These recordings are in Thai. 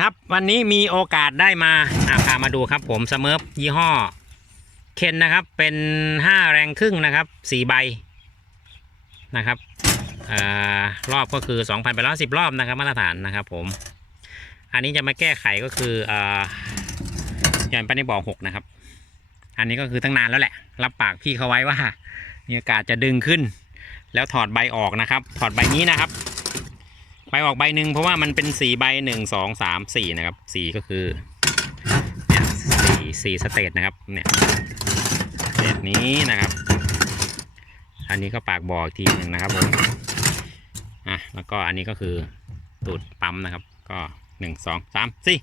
ครับวันนี้มีโอกาสได้มาอาพามาดูครับผมสเมิร์ฟยี่ห้อเคนนะครับเป็น 5 แรงครึ่งนะครับ4ใบนะครับอรอบก็คือ2,000ไปร้อยสิบรอบนะครับมาตรฐานนะครับผม อันนี้จะมาแก้ไขก็คืออ่าหย่อนไปในบ่อหกนะครับ อันนี้ก็คือตั้งนานแล้วแหละ รับปากพี่เขาไว้ว่ามีโอกาสจะดึงขึ้น แล้วถอดใบออกนะครับ ถอดใบนี้นะครับ ใบออกใบหนึ่งเพราะว่ามันเป็นสีใบหนึ่งสองสามสี่นะครับสีก็คือเนี่ยสี่สี่สเตทนะครับเนี่ยสเตทนี้นะครับ อันนี้ก็ปากบอกทีหนึ่งนะครับผมอะแล้วก็อันนี้ก็คือตูดปั๊มนะครับ ก็หนึ่งสองสามสี่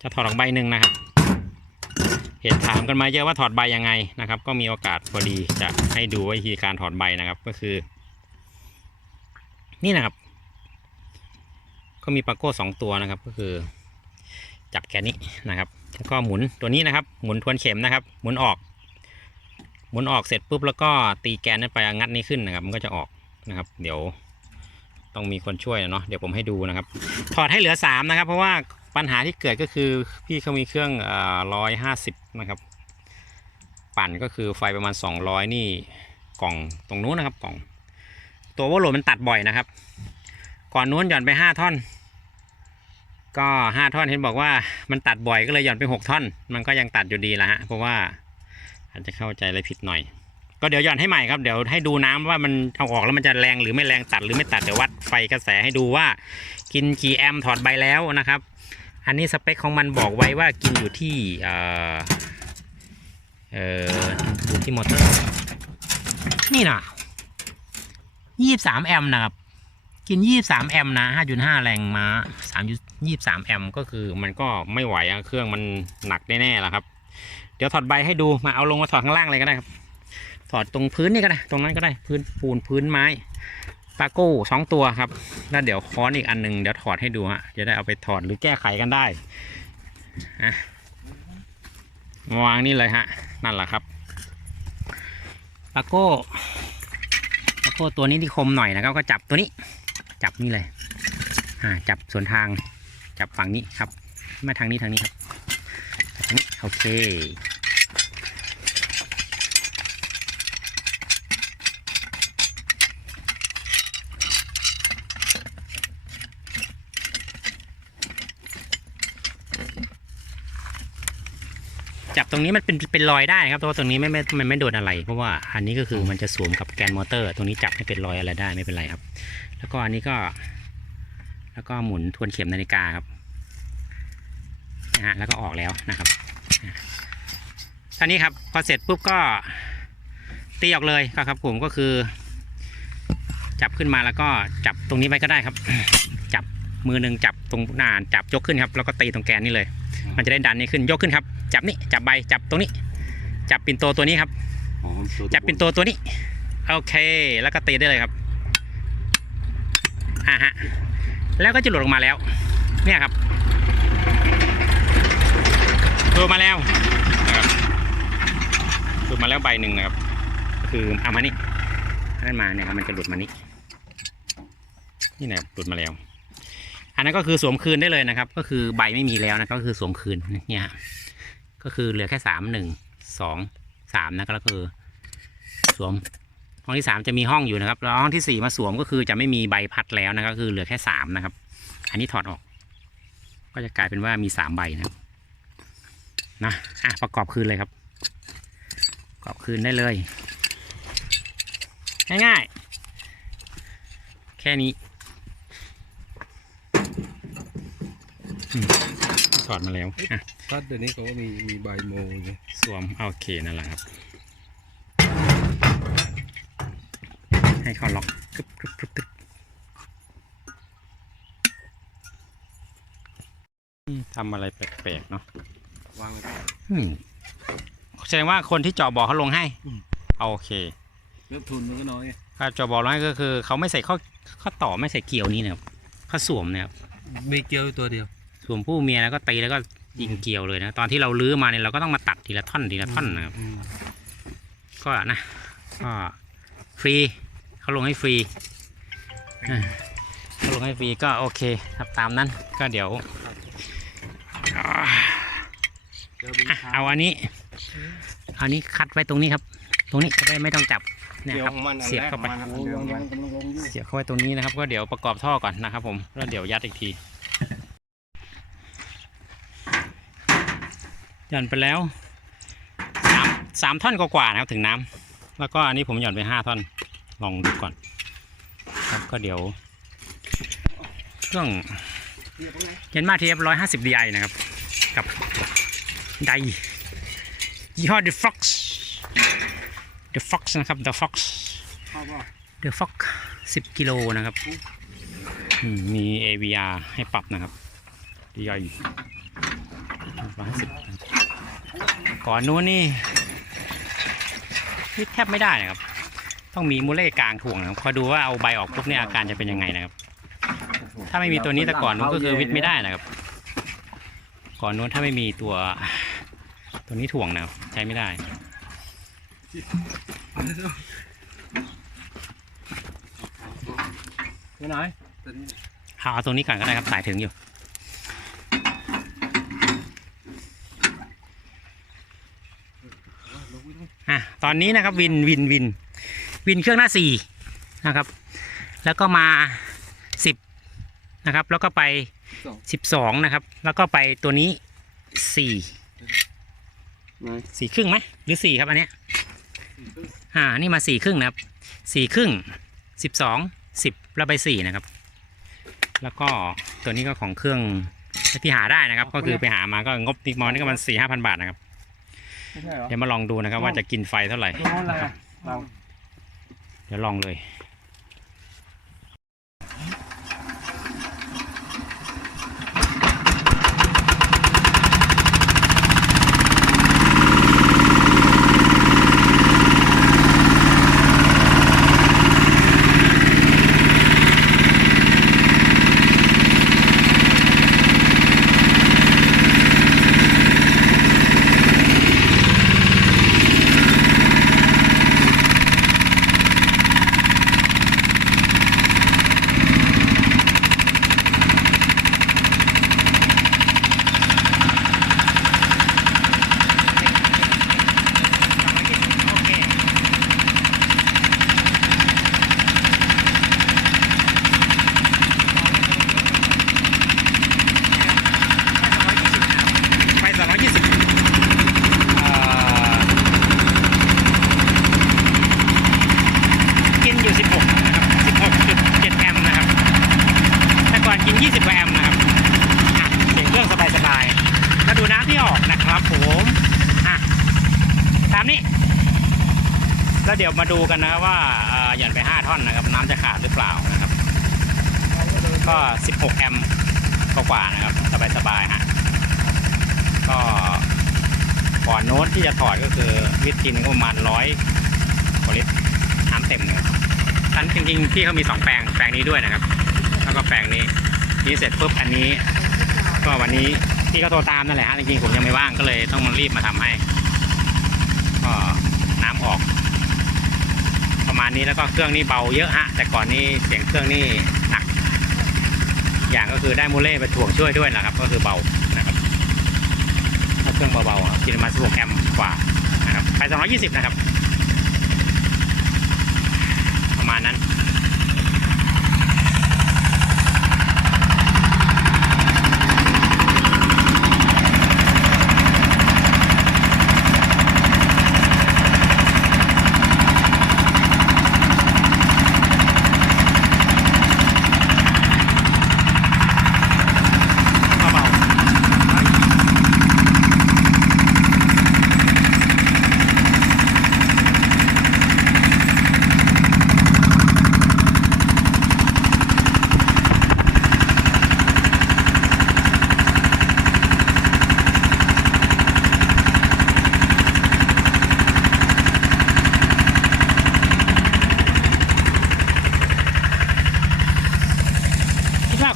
จะถอดออกใบหนึ่งนะครับเห็นถามกันมาเยอะว่าถอดใบยังไงนะครับ ก็มีโอกาสพอดีจะให้ดูวิธีการถอดใบนะครับก็คือ นี่นะครับ ก็มีปลาโก้สองตัวนะครับ ก็คือจับแกนนี้นะครับแล้วก็หมุนตัวนี้นะครับ หมุนทวนเข็มนะครับ หมุนออก หมุนออกเสร็จปุ๊บแล้วก็ตีแกนนั้นไปงัดนี้ขึ้นนะครับ มันก็จะออกนะครับ เดี๋ยวต้องมีคนช่วยเนาะเดี๋ยวผมให้ดูนะครับ ถอดให้เหลือสามนะครับ เพราะว่าปัญหาที่เกิดก็คือพี่เขามีเครื่องร้อยห้าสิบนะครับ ปั่นก็คือไฟประมาณ 200 นี่กล่องตรงนู้นนะครับกล่อง ตัวว่าโหลดมันตัดบ่อยนะครับ ก่อนนู้นหย่อนไปห้าท่อน ก็ห้าท่อนเห็นบอกว่ามันตัดบ่อยก็เลยหย่อนไปหกท่อน มันก็ยังตัดอยู่ดีละฮะเพราะว่าอาจจะเข้าใจอะไรผิดหน่อย ก็เดี๋ยวหย่อนให้ใหม่ครับเดี๋ยวให้ดูน้ำว่ามันเอาออกแล้วมันจะแรงหรือไม่แรงตัดหรือไม่ตัดเดี๋ยววัดไฟกระแสให้ดูว่า กินกี่แอมป์ถอดใบแล้วนะครับ อันนี้สเปคของมันบอกไว้ว่ากินอยู่ที่เอ่อเอ่อดูที่มอเตอร์นี่นะยี่สามแอมป์นะครับ กิน23แอมป์นะ5.5แรงม้า3 23แอมก็คือมันก็ไม่ไหวอะเครื่องมันหนักแน่ๆแล้วครับ เดี๋ยวถอดใบให้ดูมาเอาลงมาถอดข้างล่างเลยก็ได้ครับ ถอดตรงพื้นนี่ก็ได้ ตรงนั้นก็ได้พื้นปูนพื้นไม้ปาโก้สองตัวครับแล้วเดี๋ยวค้อนอีกอันหนึ่งเดี๋ยวถอดให้ดูฮะจะได้เอาไปถอดหรือแก้ไขกันได้อะวางนี่เลยฮะนั่นแหละครับปาโก้ปาโก้ตัวนี้ที่คมหน่อยนะครับก็จับตัวนี้ จับนี่เลยอ่าจับส่วนทางจับฝั่งนี้ครับม่ทางนี้ทางนี้ครับทางนี้โอเคจับตรงนี้มันเป็นเป็นรอยได้ครับเพราะว่าตรงนี้ไม่ไม่มันไม่โดนอะไร เพราะว่าอันนี้ก็คือมันจะสวมกับแกนมอเตอร์ ตรงนี้จับให้เป็นรอยอะไรได้ไม่เป็นไรครับ แล้วก็อันนี้ก็ แล้วก็หมุนทวนเข็มนาฬิกาครับนะฮะแล้วก็ออกแล้วนะครับท่านี้ครับพอเสร็จปุ๊บก็ตีออกเลยก็ครับผมก็คือ จับขึ้นมาแล้วก็จับตรงนี้ไว้ก็ได้ครับ จับมือหนึ่งจับตรงหน้าจับยกขึ้นครับแล้วก็ตีตรงแกนนี่เลย มันจะได้ดันนี่ขึ้นยกขึ้นครับ จับนี่จับใบจับตรงนี้ จับปินโตตัวนี้ครับอ๋อตัวจับปินโตตัวนี้โอเค แล้วก็ตีได้เลยครับ อ่าฮะแล้วก็จะหลุดออกมาแล้ว เนี่ยครับหลุดมาแล้วนะครับหลุดมาแล้วใบหนึ่งนะครับ คือเอามานี่นั่นมาเนี่ยครับมันจะหลุดมานี่นี่นะครับหลุดมาแล้ว อันนั้นก็คือสวมคืนได้เลยนะครับ ก็คือใบไม่มีแล้วนะก็คือสวมคืนเนี่ยฮะก็คือเหลือแค่สามหนึ่งสองสามนะครับแล้วก็คือสวม องที่สามจะมีห้องอยู่นะครับ แล้วห้องที่สี่มาสวมก็คือจะไม่มีใบพัดแล้วนะครับก็คือเหลือแค่สามนะครับ อันนี้ถอดออก ก็จะกลายเป็นว่ามีสามใบนะครับนะอะประกอบคืนเลยครับประกอบคืนได้เลย ง่ายๆ แค่นี้อืมถอดมาแล้วอะ พัดเดี๋ยวนี้เขาก็มีมีใบโมอยู่สวมโอเคนั่นแหละครับ ให้เขาล็อกกึบกึบกึบกึบอืมทำอะไรแปลกๆเนาะวางไว้ก่อน อืมแสดงว่าคนที่เจาะบ่อเขาลงให้อืม โอเคเริ่มทุนมันก็น้อยไงถ้าเจาะบ่อลงให้ก็คือเขาไม่ใส่ข้อข้อต่อไม่ใส่เกี่ยวนี้นะครับเขาสวมเนี่ยครับมีเกลียวอยู่ตัวเดียว สวมผู้เมียแล้วก็ตีแล้วก็ยิงเกี่ยวเลยนะตอนที่เราลื้อมาเนี่ยเราก็ต้องมาตัดทีละท่อนทีละท่อนนะครับอืมก็นะก็ฟรี เขาลงให้ฟรีอ่าเขาลงให้ฟรีก็โอเคครับตามนั้นก็เดี๋ยวอ่าเจอบินอะช้าเอาอันนี้เอาอันนี้คัดไว้ตรงนี้ครับ ตรงนี้จะได้ไม่ต้องจับเนี่ยเดี๋ยวครับของมันอันเสียบแรกเข้าไปของมันอันเดิมมันกำลังลงอยู่เสียบเข้าไว้ตรงนี้นะครับ ก็เดี๋ยวประกอบท่อก่อนนะครับ ผมแล้วเดี๋ยวยัดอีกทีหย่อนไปแล้วสามสามท่อนกว่าๆนะครับถึงน้ำแล้วก็อันนี้ผมหย่อนไปห้าท่อน ลองดูก่อน ครับก็เดี๋ยว เครื่องเยบร้อยเยนมาทีเอฟร้อยห้าสิบดีไอนะครับ กับไดยี่ห้อ The Fox The Fox นะครับ The Fox เข้าป่ะ The Fox สิบกิโลนะครับอืมมี AVR ให้ปรับนะครับดีไอร้อยห้าสิบก่อนนู้นนี่นี่แทบไม่ได้นะครับ ต้องมีมูเล่กลางถ่วงนะครับคอยดูว่าเอาใบออกปุ๊บเนี่ยอาการจะเป็นยังไงนะครับ ถ้าไม่มีตัวนี้แต่ก่อนนู้นก็คือวิทย์ไม่ได้นะครับ ก่อนนู้นถ้าไม่มีตัวตัวนี้ถ่วงนะครับใช้ไม่ได้ ไปไหนตัวนี้เอาเอาตัวนี้ก่อนก็ได้ครับสายถึงอยู่ลงไปด้วยอะตอนนี้นะครับวินวินวิน วินเครื่องหน้าสี่นะครับ แล้วก็มาสิบนะครับ แล้วก็ไปสองสิบสองนะครับ แล้วก็ไปตัวนี้สี่ไหนสี่ครึ่งไหมหรือสี่ครับอันเนี้ยอ่านี่มาสี่ครึ่งนะครับสี่ครึ่งสิบสองสิบแล้วไปสี่นะครับ แล้วก็ตัวนี้ก็ของเครื่องที่หาได้นะครับ ก็คือไปหามาก็งบติกมอนี่ก็มันสี่ห้าพันบาทนะครับไม่ใช่เหรอเดี๋ยวมาลองดูนะครับว่าจะกินไฟเท่าไหร่ เดี๋ยวลองเลย โอเคไปสองร้อยยี่สิบกินอยู่สิบหกนะครับสิบหกจุดเจ็ดแอมป์นะครับ แต่ก่อนกินยี่สิบกว่าแอมป์นะครับอะเสียงเครื่องสบายๆแล้วดูน้ำที่ออกนะครับผมอะ ตามนี้ แล้ว เดี๋ยวมาดูกันนะครับว่าเหย่อนไป 5 ท่อนนะครับ น้ำจะขาดหรือเปล่านะครับ ก็ 16 แอมป์กว่านะครับ สบายๆฮะก็ก่อนโน้ตที่จะถอดก็คือวิตกินก็ประมาณร้อยกว่าลิตรน้ำเต็มนะครับทันจริงๆพี่เขามี2แปลงแปลงนี้ด้วยนะครับ แล้วก็แปลงนี้นี่เสร็จปุ๊บอันนี้ ก็วันนี้พี่ก็โทรตามนั่นแหละฮะจริงๆผมยังไม่ว่างก็เลยต้องมารีบมาทำให้ก็น้ำออก ประมาณนี้แล้วก็เครื่องนี่เบาเยอะฮะ แต่ก่อนนี่เสียงเครื่องนี่หนัก อย่างก็คือได้โมเล่ไปถ่วงช่วยด้วยนะครับ ก็คือเบานะครับถ้าเครื่องเบาๆกินมา16แอมกว่านะครับไปสองยี่สิบนะครับ ประมาณนั้น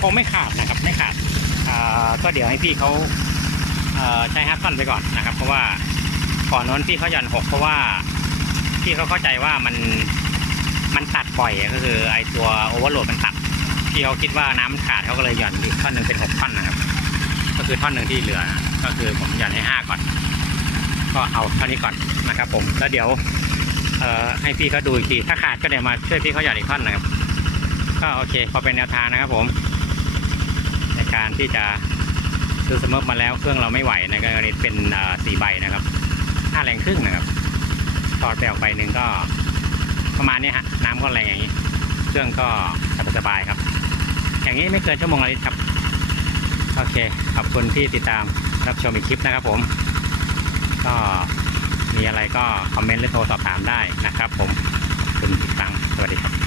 งไม่ขาดนะครับไม่ขาดก็เดี๋ยวให้พี่เขาใช้ฮัตซันไปก่อนนะครับ เพราะว่าก่อนโน้นพี่เขาหย่อนหกเพราะว่าพี่เขาเข้าใจว่ามันมันตัดบ่อยก็คือไอตัวโอเวอร์โหลดมันตัดพี่เขาคิดว่าน้ำมันขาดเขาก็เลยหย่อนอีกท่อนหนึ่งเป็นหกท่อนนะครับ ก็คือท่อนหนึ่งที่เหลือ ก็คือผมหย่อนให้ห้าก่อน ก็เอาเท่านี้ก่อนนะครับ ผมแล้วเดี๋ยวให้พี่เขาดูอีกทีถ้าขาดก็เดี๋ยวมาช่วยพี่เขาหย่อนอีกท่อนนะครับก็โอเคพอเป็นแนวทางนะครับผม การที่จะซื้อสมมติมาแล้วเครื่องเราไม่ไหวในกรณีเป็นเอ่อสี่ใบนะครับห้าแรงครึ่งนะครับถอดไปออกใบหนึ่งก็ประมาณนี้ฮะน้ำก็แรงอย่างนี้ เครื่องก็สบายๆครับ อย่างนี้ไม่เกินชั่วโมงละลิตรครับ โอเค ขอบคุณที่ติดตามรับชมอีกคลิปนะครับผม ก็มีอะไรก็คอมเมนต์หรือโทรสอบถามได้นะครับผมขอบคุณอีกครั้งสวัสดีครับ